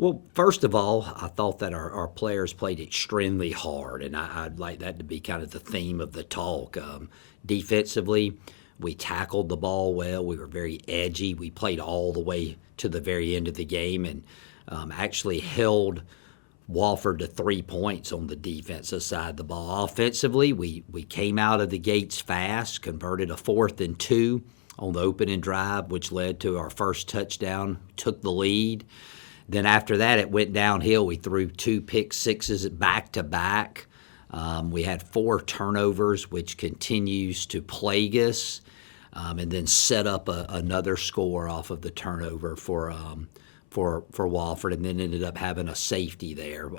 Well, first of all, I thought that our players played extremely hard, and I'd like that to be kind of the theme of the talk. Defensively, we tackled the ball well. We were very edgy. We played all the way to the very end of the game and actually held Walford to 3 points on the defensive side of the ball. Offensively, we came out of the gates fast, converted a 4th and 2 on the opening drive, which led to our first touchdown, took the lead. Then after that, it went downhill. We threw 2 pick sixes back to back. We had 4 turnovers, which continues to plague us, and then set up another score off of the turnover for Walford, and then ended up having a safety there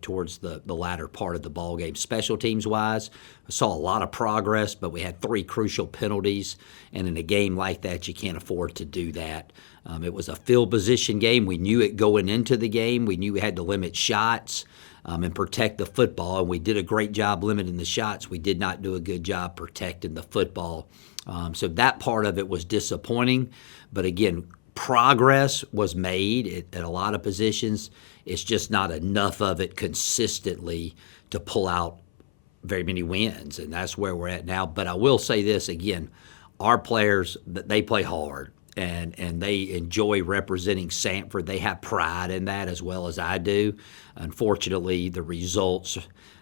towards the latter part of the ball game. Special teams wise, I saw a lot of progress, but we had 3 crucial penalties, and in a game like that, you can't afford to do that. It was a field position game. We knew it going into the game. We knew we had to limit shots and protect the football, and we did a great job limiting the shots. We did not do a good job protecting the football. So that part of it was disappointing. But again, progress was made at a lot of positions. It's just not enough of it consistently to pull out very many wins, and that's where we're at now. But I will say this again, our players, they play hard. And they enjoy representing Samford. They have pride in that as well as I do. Unfortunately, the results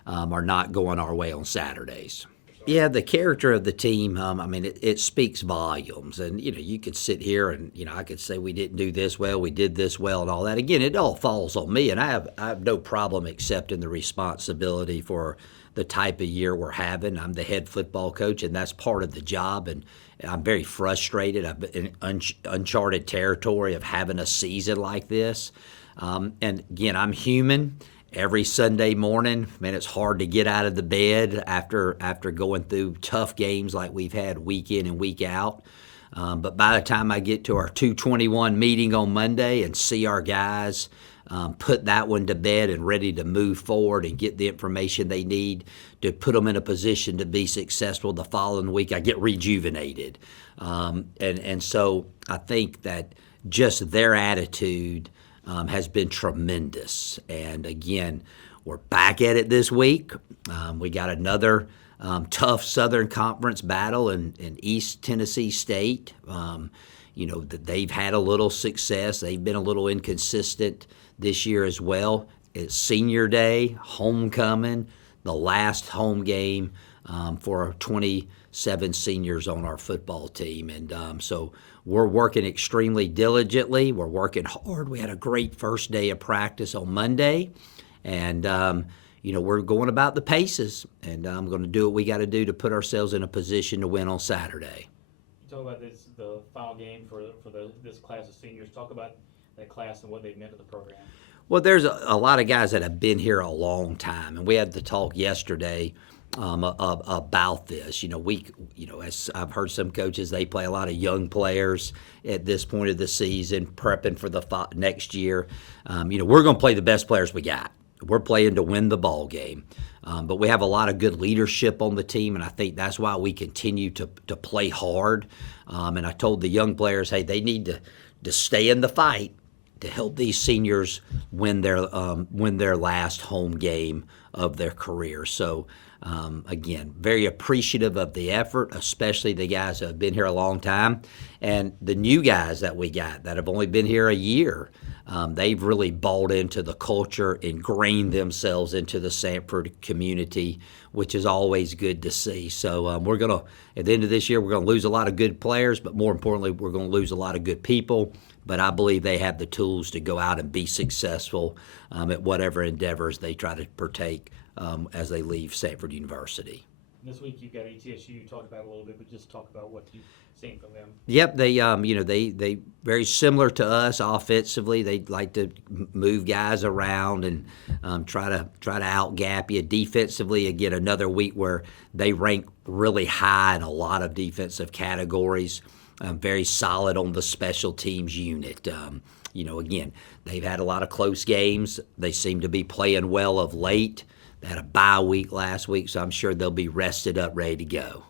are not going our way on Saturdays. Yeah, the character of the team, it speaks volumes. And, you could sit here and, I could say we didn't do this well, we did this well and all that. Again, it all falls on me, and I have no problem accepting the responsibility for the type of year we're having. I'm the head football coach, and that's part of the job, and I'm very frustrated. I've been in uncharted territory of having a season like this. And again, I'm human. Every Sunday morning, man, it's hard to get out of the bed after going through tough games like we've had week in and week out. But by the time I get to our 221 meeting on Monday and see our guys put that one to bed and ready to move forward and get the information they need to put them in a position to be successful the following week, I get rejuvenated. And so I think that just their attitude has been tremendous. And again, we're back at it this week. We got another tough Southern Conference battle in East Tennessee State. That they've had a little success. They've been a little inconsistent this year as well. It's senior day, homecoming, the last home game for our 27 seniors on our football team. And so we're working extremely diligently. We're working hard. We had a great first day of practice on Monday. And, we're going about the paces. And I'm going to do what we got to do to put ourselves in a position to win on Saturday. You talk about the final game for this class of seniors. Talk about that class and what they've meant to the program. Well, there's a lot of guys that have been here a long time, and we had the talk yesterday about this. As I've heard some coaches, they play a lot of young players at this point of the season, prepping for the next year. We're going to play the best players we got. We're playing to win the ball game. But we have a lot of good leadership on the team, and I think that's why we continue to play hard. And I told the young players, hey, they need to stay in the fight to help these seniors win their last home game of their career. So, again, very appreciative of the effort, especially the guys that have been here a long time. And the new guys that we got that have only been here a year, they've really bought into the culture, ingrained themselves into the Samford community, which is always good to see. So we're going to, at the end of this year, we're going to lose a lot of good players, but more importantly, we're going to lose a lot of good people. But I believe they have the tools to go out and be successful at whatever endeavors they try to partake as they leave Samford University. This week you've got ETSU. You talked about it a little bit, but just talk about what you've seen from them. Yep, they very similar to us offensively. They like to move guys around and try to outgap you. Defensively, again, another week where they rank really high in a lot of defensive categories. Very solid on the special teams unit. Again, they've had a lot of close games. They seem to be playing well of late. They had a bye week last week, so I'm sure they'll be rested up, ready to go.